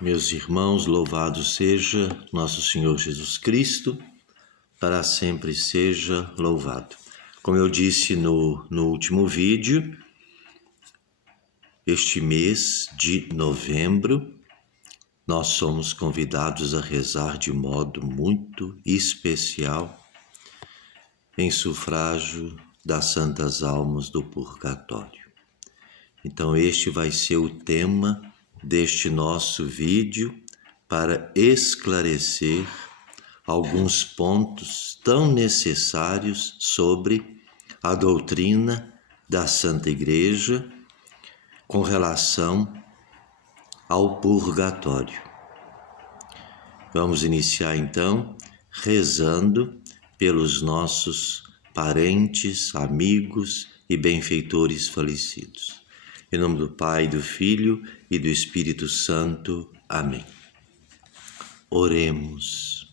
Meus irmãos, louvado seja nosso Senhor Jesus Cristo, para sempre seja louvado. Como eu disse no último vídeo, este mês de novembro, nós somos convidados a rezar de modo muito especial em sufrágio das santas almas do purgatório. Então este vai ser o tema deste nosso vídeo para esclarecer alguns pontos tão necessários sobre a doutrina da Santa Igreja com relação ao purgatório. Vamos iniciar então rezando pelos nossos parentes, amigos e benfeitores falecidos. Em nome do Pai, do Filho e do Espírito Santo. Amém. Oremos.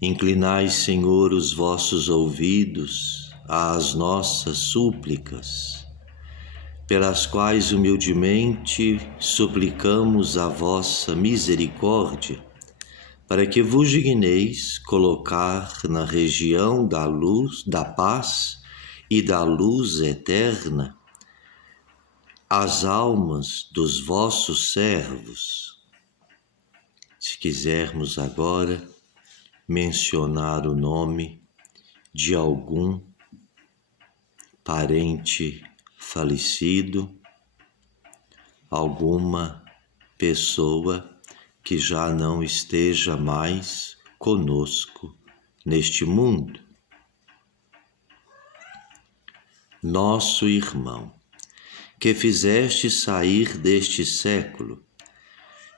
Inclinai, Senhor, os vossos ouvidos às nossas súplicas, pelas quais humildemente suplicamos a vossa misericórdia, para que vos digneis colocar na região da luz, da paz e da luz eterna as almas dos vossos servos. Se quisermos agora mencionar o nome de algum parente falecido, alguma pessoa que já não esteja mais conosco neste mundo. Nosso irmão, que fizeste sair deste século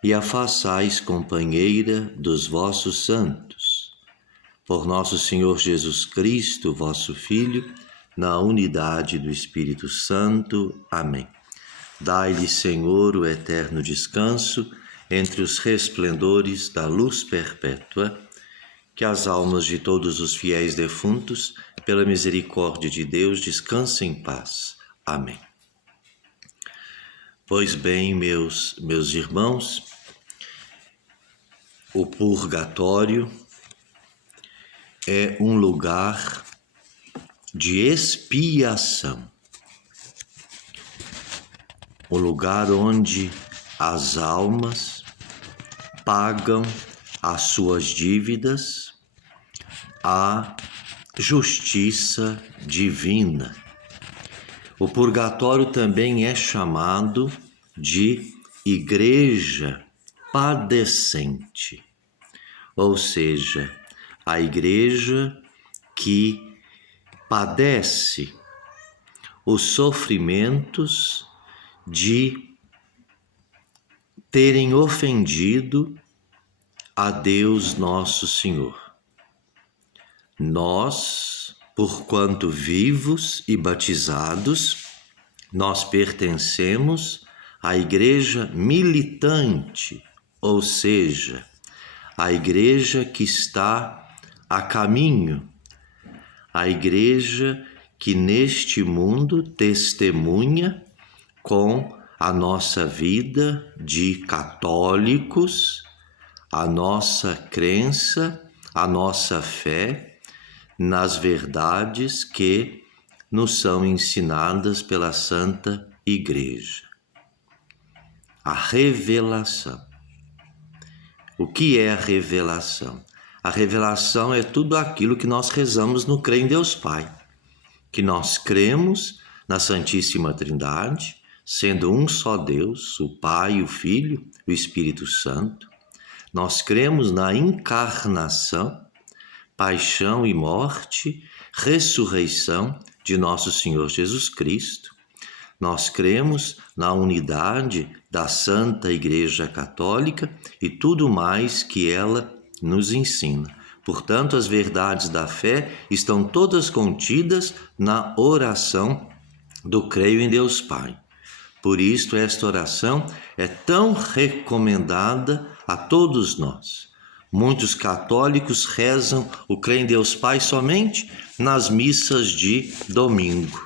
e a façais companheira dos vossos santos, por nosso Senhor Jesus Cristo, vosso Filho, na unidade do Espírito Santo. Amém. Dai-lhe, Senhor, o eterno descanso entre os resplendores da luz perpétua, que as almas de todos os fiéis defuntos, pela misericórdia de Deus, descansem em paz. Amém. Pois bem, meus irmãos, o purgatório é um lugar de expiação, um lugar onde as almas pagam as suas dívidas à justiça divina. O purgatório também é chamado de igreja padecente, ou seja, a igreja que padece os sofrimentos de terem ofendido a Deus nosso Senhor. Nós, porquanto vivos e batizados, nós pertencemos à igreja militante, ou seja, a igreja que está a caminho, a igreja que neste mundo testemunha com a nossa vida de católicos, a nossa crença, a nossa fé nas verdades que nos são ensinadas pela Santa Igreja. A revelação. O que é a revelação? A revelação é tudo aquilo que nós rezamos no Crer em Deus Pai, que nós cremos na Santíssima Trindade, sendo um só Deus, o Pai, o Filho, o Espírito Santo. Nós cremos na encarnação, paixão e morte, ressurreição de nosso Senhor Jesus Cristo. Nós cremos na unidade da Santa Igreja Católica e tudo mais que ela nos ensina. Portanto, as verdades da fé estão todas contidas na oração do Creio em Deus Pai. Por isto, esta oração é tão recomendada a todos nós. Muitos católicos rezam o Creio em Deus Pai somente nas missas de domingo.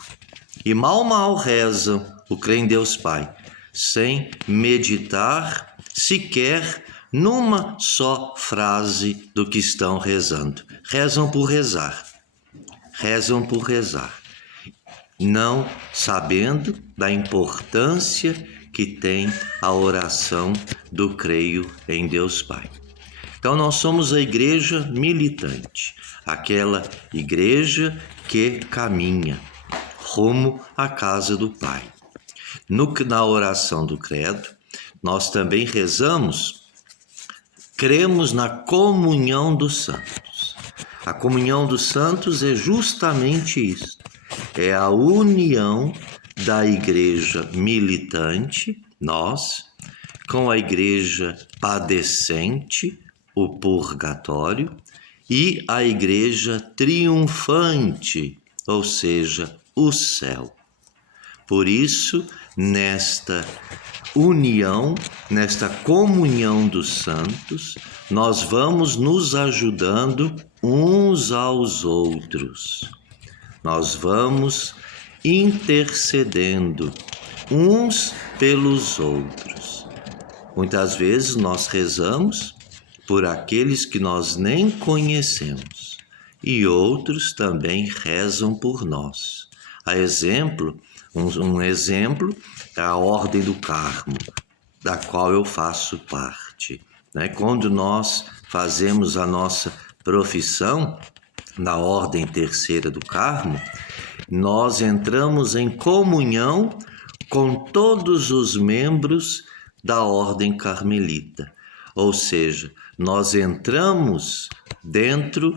E mal rezam o Creio em Deus Pai, sem meditar, sequer numa só frase do que estão rezando. Rezam por rezar. Rezam por rezar, não sabendo da importância que tem a oração do creio em Deus Pai. Então nós somos a igreja militante, aquela igreja que caminha rumo à casa do Pai. Na oração do credo, nós também rezamos, cremos na comunhão dos santos. A comunhão dos santos é justamente isso, é a união da igreja militante, nós, com a igreja padecente, o purgatório, e a igreja triunfante, ou seja, o céu. Por isso, nesta união, nesta comunhão dos santos, nós vamos nos ajudando uns aos outros. Nós vamos intercedendo uns pelos outros. Muitas vezes nós rezamos por aqueles que nós nem conhecemos e outros também rezam por nós. A exemplo, um exemplo é a Ordem do Carmo, da qual eu faço parte. Quando nós fazemos a nossa profissão na Ordem Terceira do Carmo, nós entramos em comunhão com todos os membros da Ordem Carmelita. Ou seja, nós entramos dentro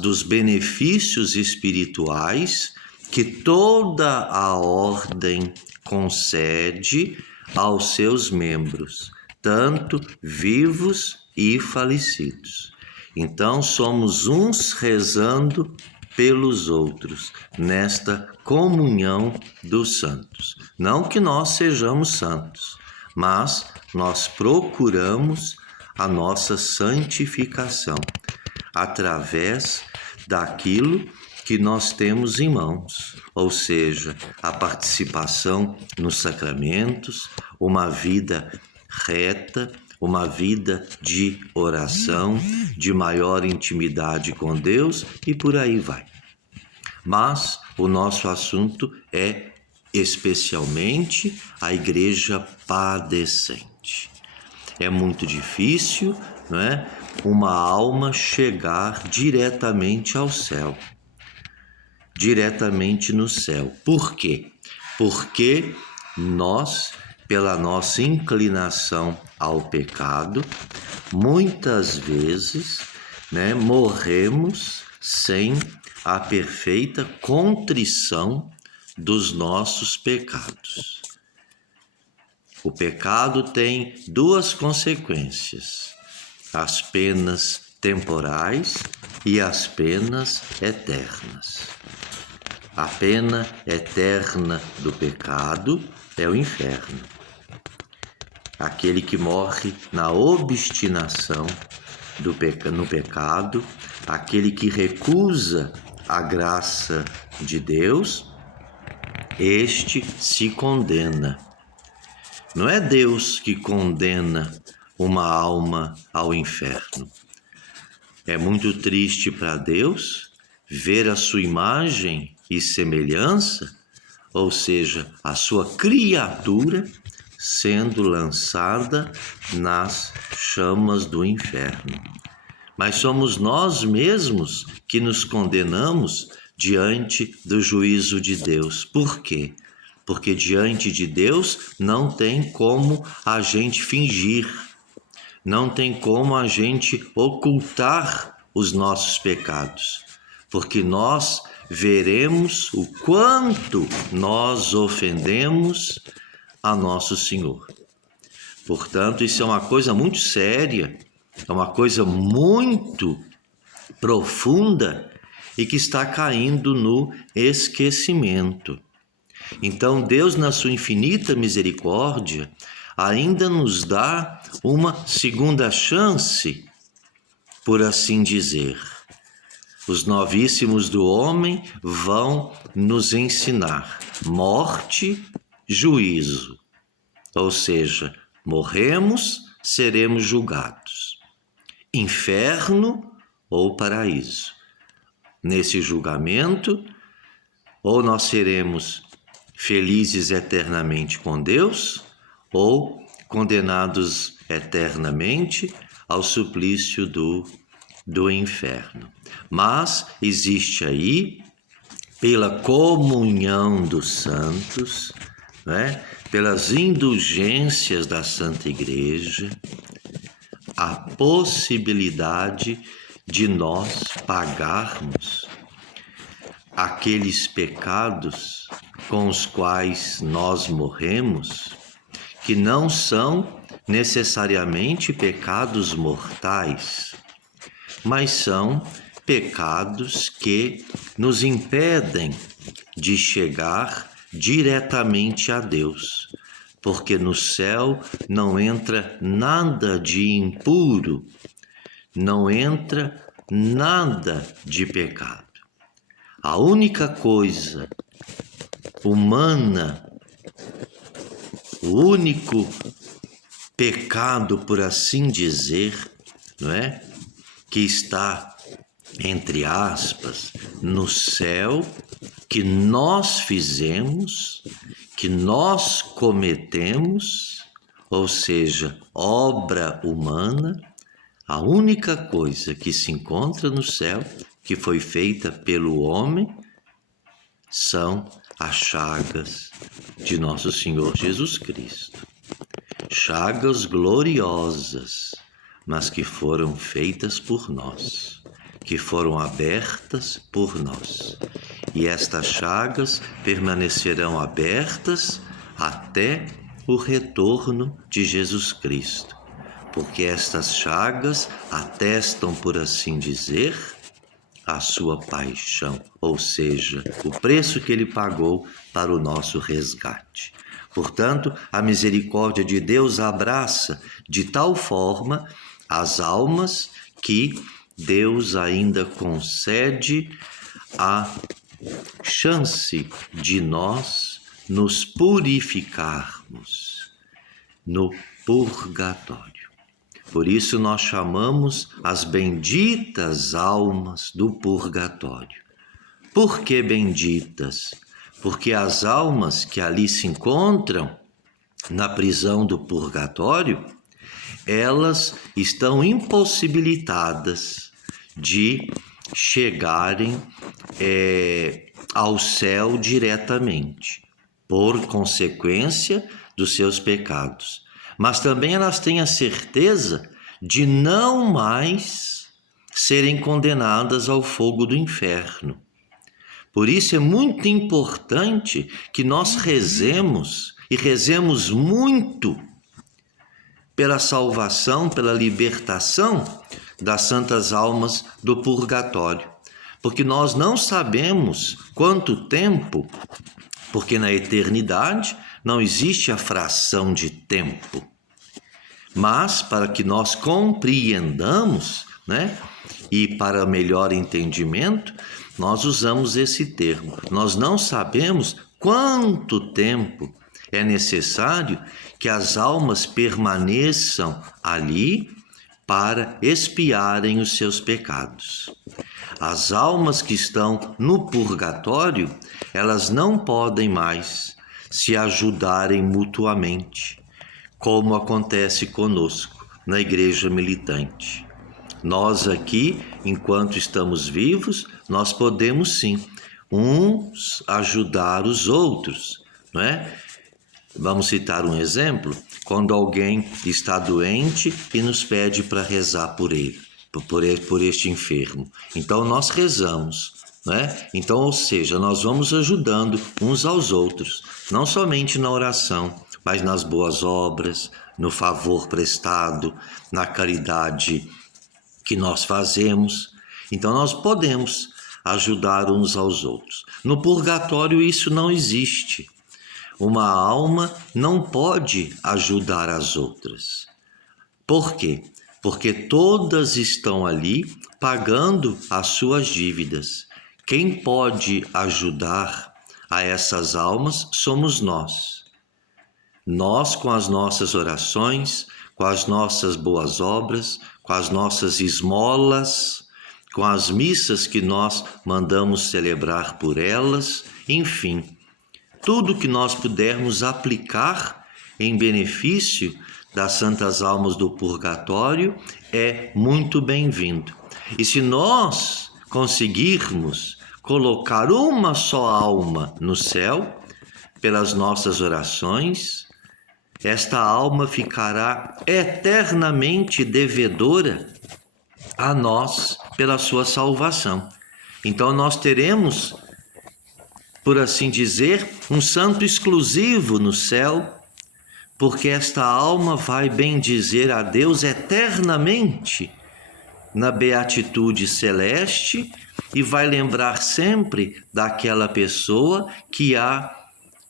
dos benefícios espirituais que toda a ordem concede aos seus membros, tanto vivos e falecidos. Então, somos uns rezando pelos outros, nesta comunhão dos santos. Não que nós sejamos santos, mas nós procuramos a nossa santificação através daquilo que nós temos em mãos, ou seja, a participação nos sacramentos, uma vida reta, uma vida de oração, de maior intimidade com Deus e por aí vai. Mas o nosso assunto é especialmente a igreja padecente. É muito difícil, não é? Uma alma chegar diretamente ao céu, diretamente no céu. Por quê? Porque nós, pela nossa inclinação ao pecado, muitas vezes, morremos sem a perfeita contrição dos nossos pecados. O pecado tem duas consequências: as penas temporais e as penas eternas. A pena eterna do pecado é o inferno. Aquele que morre na obstinação no pecado, aquele que recusa a graça de Deus, este se condena. Não é Deus que condena uma alma ao inferno. É muito triste para Deus ver a sua imagem e semelhança, ou seja, a sua criatura, sendo lançada nas chamas do inferno. Mas somos nós mesmos que nos condenamos diante do juízo de Deus. Por quê? Porque diante de Deus não tem como a gente fingir, não tem como a gente ocultar os nossos pecados, porque nós veremos o quanto nós ofendemos a nosso Senhor. Portanto, isso é uma coisa muito séria, é uma coisa muito profunda e que está caindo no esquecimento. Então, Deus, na sua infinita misericórdia, ainda nos dá uma segunda chance, por assim dizer. Os novíssimos do homem vão nos ensinar morte, juízo, ou seja, Morremos, seremos julgados. Inferno ou paraíso. Nesse julgamento, ou nós seremos felizes eternamente com Deus, ou condenados eternamente ao suplício do inferno. Mas existe aí, pela comunhão dos santos, né, pelas indulgências da Santa Igreja, a possibilidade de nós pagarmos aqueles pecados com os quais nós morremos, que não são necessariamente pecados mortais, mas são pecados que nos impedem de chegar diretamente a Deus, porque no céu não entra nada de impuro, não entra nada de pecado. A única coisa humana, o único pecado, por assim dizer, não é? Que está, entre aspas, no céu, que nós fizemos, que nós cometemos, ou seja, obra humana, a única coisa que se encontra no céu, que foi feita pelo homem, são as chagas de nosso Senhor Jesus Cristo. Chagas gloriosas, mas que foram feitas por nós, que foram abertas por nós. E estas chagas permanecerão abertas até o retorno de Jesus Cristo, porque estas chagas atestam, por assim dizer, a sua paixão, ou seja, o preço que ele pagou para o nosso resgate. Portanto, a misericórdia de Deus abraça de tal forma as almas que Deus ainda concede a chance de nós nos purificarmos no purgatório. Por isso nós chamamos as benditas almas do purgatório. Por que benditas? Porque as almas que ali se encontram na prisão do purgatório, elas estão impossibilitadas de chegarem ao céu diretamente, por consequência dos seus pecados. Mas também elas têm a certeza de não mais serem condenadas ao fogo do inferno. Por isso é muito importante que nós rezemos, e rezemos muito, pela salvação, pela libertação das santas almas do purgatório. Porque nós não sabemos quanto tempo, porque na eternidade não existe a fração de tempo. Mas para que nós compreendamos, né, e para melhor entendimento, nós usamos esse termo. Nós não sabemos quanto tempo é necessário que as almas permaneçam ali para expiarem os seus pecados. As almas que estão no purgatório, elas não podem mais se ajudarem mutuamente, como acontece conosco na igreja militante. Nós aqui, enquanto estamos vivos, nós podemos sim, uns ajudar os outros, não é? Vamos citar um exemplo, quando alguém está doente e nos pede para rezar por ele, por este enfermo. Então nós rezamos, né? Então, ou seja, nós vamos ajudando uns aos outros, não somente na oração, mas nas boas obras, no favor prestado, na caridade que nós fazemos. Então nós podemos ajudar uns aos outros. No purgatório isso não existe. Uma alma não pode ajudar as outras. Por quê? Porque todas estão ali pagando as suas dívidas. Quem pode ajudar a essas almas somos nós. Nós, com as nossas orações, com as nossas boas obras, com as nossas esmolas, com as missas que nós mandamos celebrar por elas, enfim, tudo que nós pudermos aplicar em benefício das santas almas do purgatório é muito bem-vindo. E se nós conseguirmos colocar uma só alma no céu, pelas nossas orações, esta alma ficará eternamente devedora a nós pela sua salvação. Então nós teremos, por assim dizer, um santo exclusivo no céu, porque esta alma vai bendizer a Deus eternamente na beatitude celeste e vai lembrar sempre daquela pessoa que a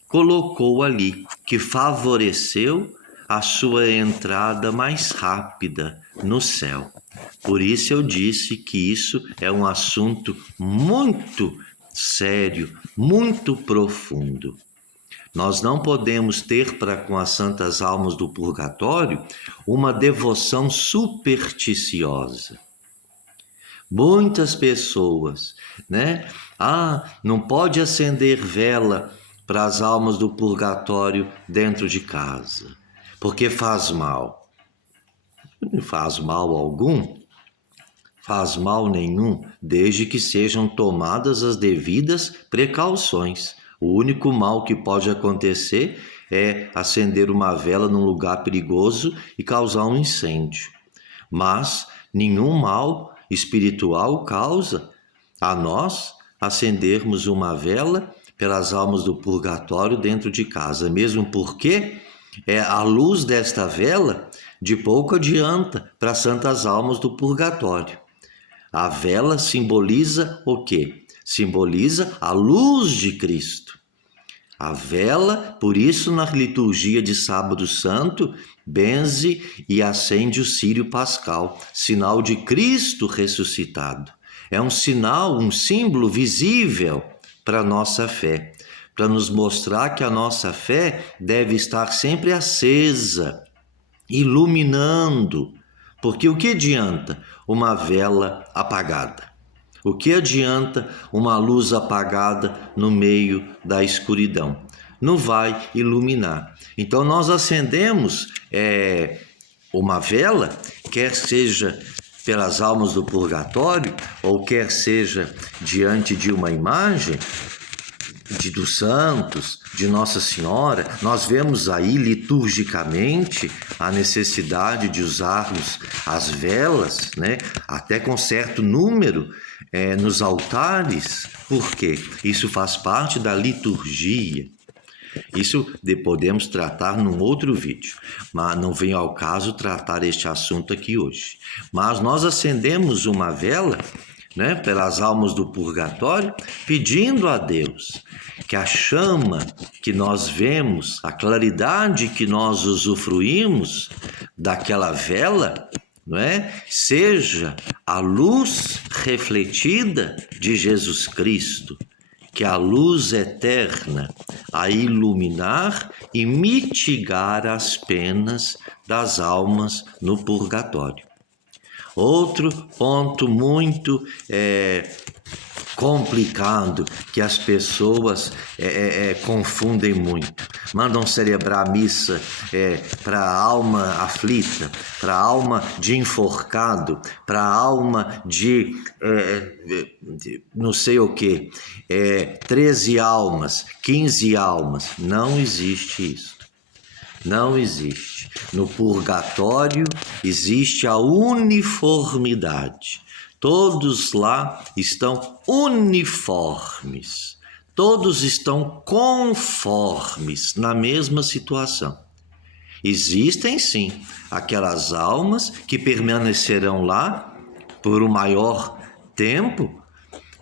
colocou ali, que favoreceu a sua entrada mais rápida no céu. Por isso eu disse que isso é um assunto muito sério, muito profundo. Nós não podemos ter para com as santas almas do purgatório uma devoção supersticiosa. Muitas pessoas, né? Não pode acender vela para as almas do purgatório dentro de casa, porque faz mal. Não faz mal algum, faz mal nenhum, desde que sejam tomadas as devidas precauções. O único mal que pode acontecer é acender uma vela num lugar perigoso e causar um incêndio. Mas nenhum mal espiritual causa a nós acendermos uma vela pelas almas do purgatório dentro de casa, mesmo porque a luz desta vela de pouco adianta para as santas almas do purgatório. A vela simboliza o quê? Simboliza a luz de Cristo. A vela, por isso na liturgia de Sábado Santo, benze e acende o círio pascal, sinal de Cristo ressuscitado. É um sinal, um símbolo visível para a nossa fé, para nos mostrar que a nossa fé deve estar sempre acesa, iluminando, porque o que adianta uma vela apagada? O que adianta uma luz apagada no meio da escuridão? Não vai iluminar. Então nós acendemos uma vela, quer seja pelas almas do purgatório, ou quer seja diante de uma imagem dos santos, de Nossa Senhora. Nós vemos aí liturgicamente a necessidade de usarmos as velas, né? Até com certo número nos altares. Por quê? Isso faz parte da liturgia. Isso podemos tratar num outro vídeo, mas não vem ao caso tratar este assunto aqui hoje. Mas nós acendemos uma vela, né, pelas almas do purgatório, pedindo a Deus que a chama que nós vemos, a claridade que nós usufruímos daquela vela, não é, seja a luz refletida de Jesus Cristo, que é a luz eterna a iluminar e mitigar as penas das almas no purgatório. Outro ponto muito complicado que as pessoas confundem muito. Mandam celebrar a missa para a alma aflita, para a alma de enforcado, para a alma de não sei o que, 13 almas, 15 almas. Não existe isso. Não existe. No purgatório existe a uniformidade. Todos lá estão uniformes. Todos estão conformes na mesma situação. Existem sim aquelas almas que permanecerão lá por um maior tempo,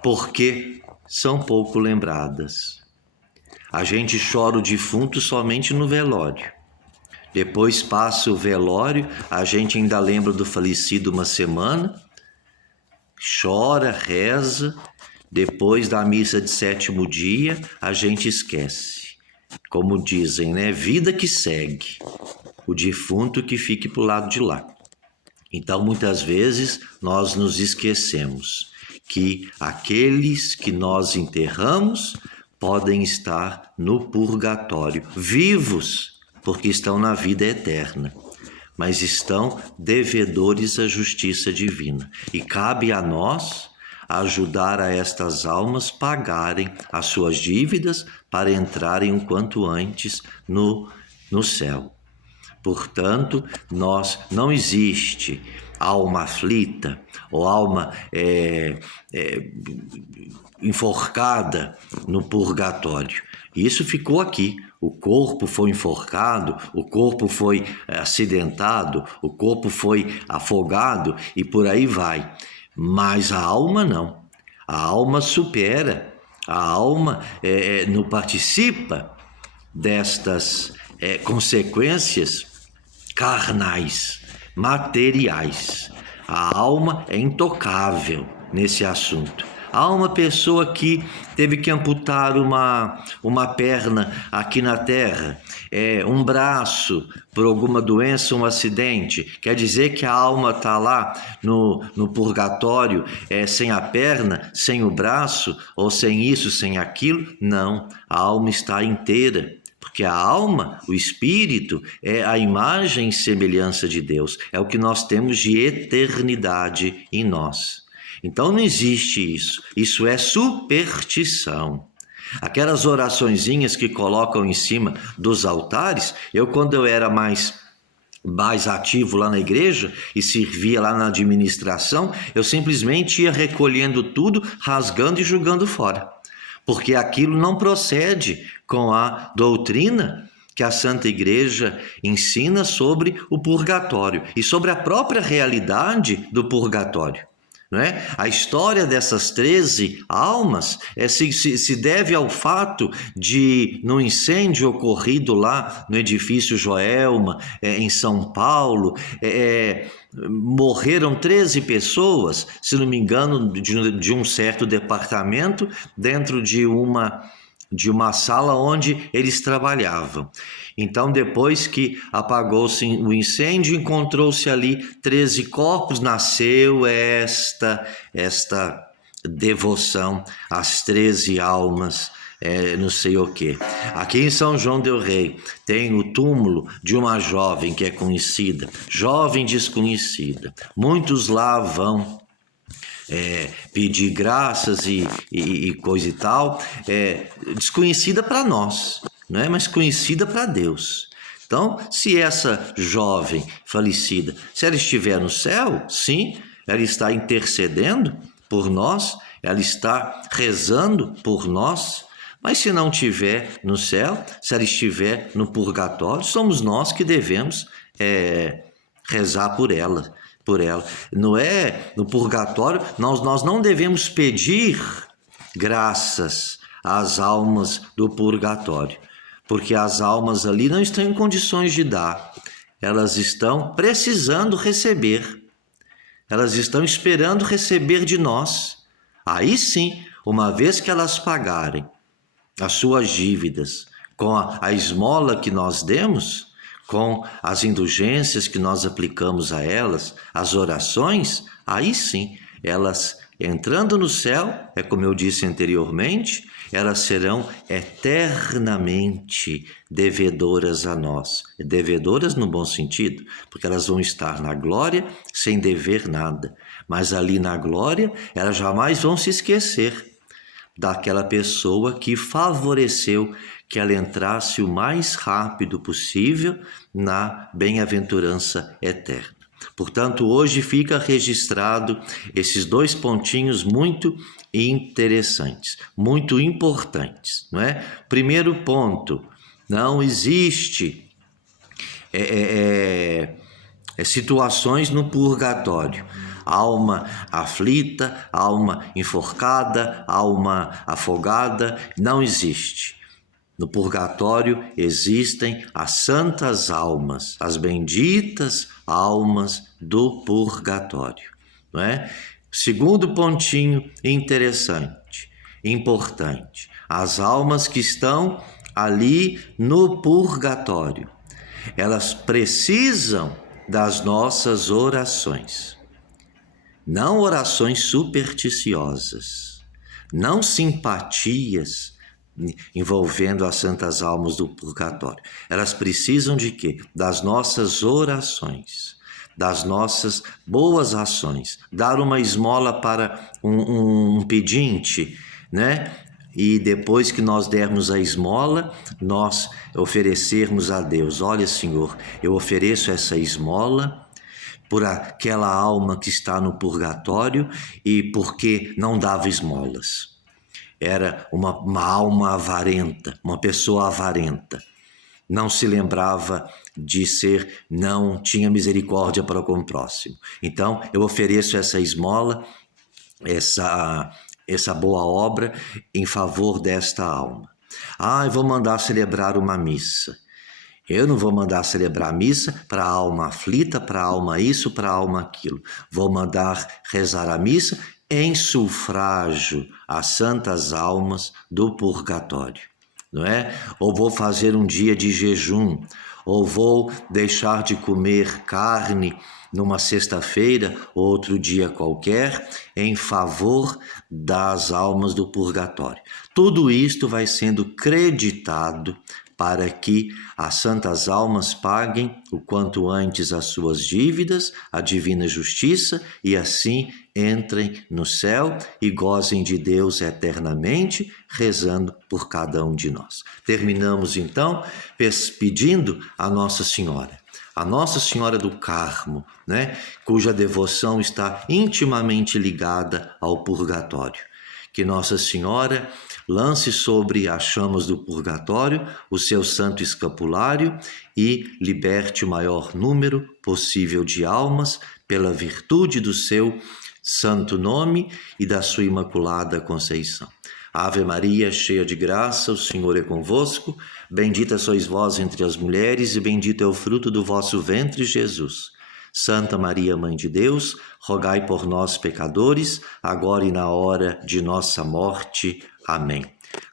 porque são pouco lembradas. A gente chora o defunto somente no velório. Depois passa o velório, a gente ainda lembra do falecido uma semana, chora, reza, depois da missa de sétimo dia, a gente esquece. como dizem, né? Vida que segue, o defunto que fique para o lado de lá. Então, muitas vezes, nós nos esquecemos que aqueles que nós enterramos podem estar no purgatório, vivos, porque estão na vida eterna, mas estão devedores à justiça divina. E cabe a nós ajudar a estas almas pagarem as suas dívidas para entrarem o quanto antes no céu. Portanto, não existe alma aflita ou alma enforcada no purgatório. Isso ficou aqui. O corpo foi enforcado, o corpo foi acidentado, o corpo foi afogado e por aí vai. Mas a alma não. A alma supera, a alma não participa destas consequências carnais, materiais. A alma é intocável nesse assunto. Há uma pessoa que teve que amputar uma perna aqui na Terra, um braço por alguma doença, um acidente. Quer dizer que a alma está lá no purgatório, sem a perna, sem o braço, ou sem isso, sem aquilo? Não, a alma está inteira. Porque a alma, o espírito, é a imagem e semelhança de Deus. É o que nós temos de eternidade em nós. Então não existe isso. Isso é superstição. Aquelas oraçõezinhas que colocam em cima dos altares, quando eu era mais ativo lá na igreja e servia lá na administração, eu simplesmente ia recolhendo tudo, rasgando e jogando fora. Porque aquilo não procede com a doutrina que a Santa Igreja ensina sobre o purgatório e sobre a própria realidade do purgatório. Não é? A história dessas 13 almas se deve ao fato de, no incêndio ocorrido lá no edifício Joelma, em São Paulo, morreram 13 pessoas, se não me engano, de um certo departamento, dentro de uma sala onde eles trabalhavam. Então, depois que apagou-se o incêndio, encontrou-se ali 13 corpos, nasceu esta devoção às 13 almas, não sei o quê. Aqui em São João del Rei tem o túmulo de uma jovem que é conhecida, jovem desconhecida. Muitos lá vão pedir graças e coisa e tal, desconhecida para nós, não é? Mas conhecida para Deus. Então, se essa jovem falecida, se ela estiver no céu, sim, ela está intercedendo por nós, ela está rezando por nós, mas se não estiver no céu, se ela estiver no purgatório, somos nós que devemos rezar por ela. Não é no purgatório, nós não devemos pedir graças às almas do purgatório, porque as almas ali não estão em condições de dar, elas estão precisando receber, elas estão esperando receber de nós. Aí sim, uma vez que elas pagarem as suas dívidas com a esmola que nós demos, com as indulgências que nós aplicamos a elas, as orações, aí sim, elas entrando no céu, como eu disse anteriormente, elas serão eternamente devedoras a nós. Devedoras no bom sentido, porque elas vão estar na glória sem dever nada. Mas ali na glória, elas jamais vão se esquecer daquela pessoa que favoreceu que ela entrasse o mais rápido possível na bem-aventurança eterna. Portanto, hoje fica registrado esses 2 pontinhos muito interessantes, muito importantes, não é? Primeiro ponto, não existe situações no purgatório. Alma aflita, alma enforcada, alma afogada, não existe. No purgatório existem as santas almas, as benditas almas do purgatório, não é? Segundo pontinho interessante, importante, as almas que estão ali no purgatório. Elas precisam das nossas orações. Não orações supersticiosas, não simpatias envolvendo as santas almas do purgatório. Elas precisam de quê? Das nossas orações, das nossas boas ações. Dar uma esmola para um pedinte, né? E depois que nós dermos a esmola, nós oferecermos a Deus: olha, Senhor, eu ofereço essa esmola por aquela alma que está no purgatório e porque não dava esmolas. Era uma alma avarenta, uma pessoa avarenta. Não se lembrava de ser, não tinha misericórdia para com o próximo. Então, eu ofereço essa esmola, essa boa obra em favor desta alma. Eu vou mandar celebrar uma missa. Eu não vou mandar celebrar missa para a alma aflita, para a alma isso, para a alma aquilo. Vou mandar rezar a missa em sufrágio às santas almas do purgatório, não é? Ou vou fazer um dia de jejum, ou vou deixar de comer carne numa sexta-feira ou outro dia qualquer em favor das almas do purgatório. Tudo isto vai sendo creditado para que as santas almas paguem o quanto antes as suas dívidas, a divina justiça, e assim entrem no céu e gozem de Deus eternamente, rezando por cada um de nós. Terminamos então pedindo a Nossa Senhora do Carmo, né, cuja devoção está intimamente ligada ao purgatório. Que Nossa Senhora lance sobre as chamas do purgatório o seu santo escapulário e liberte o maior número possível de almas pela virtude do seu santo nome e da sua imaculada conceição. Ave Maria, cheia de graça, o Senhor é convosco. Bendita sois vós entre as mulheres e bendito é o fruto do vosso ventre, Jesus. Santa Maria, Mãe de Deus, rogai por nós, pecadores, agora e na hora de nossa morte. Amém.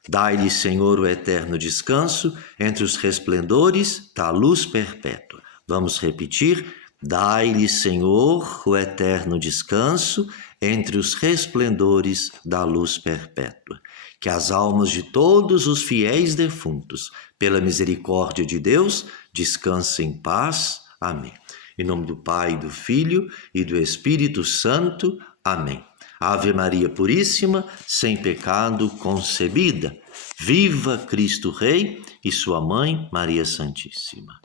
Dai-lhe, Senhor, o eterno descanso entre os resplendores da luz perpétua. Vamos repetir. Dai-lhe, Senhor, o eterno descanso entre os resplendores da luz perpétua. Que as almas de todos os fiéis defuntos, pela misericórdia de Deus, descansem em paz. Amém. Em nome do Pai, do Filho e do Espírito Santo. Amém. Ave Maria Puríssima, sem pecado concebida. Viva Cristo Rei e sua Mãe, Maria Santíssima.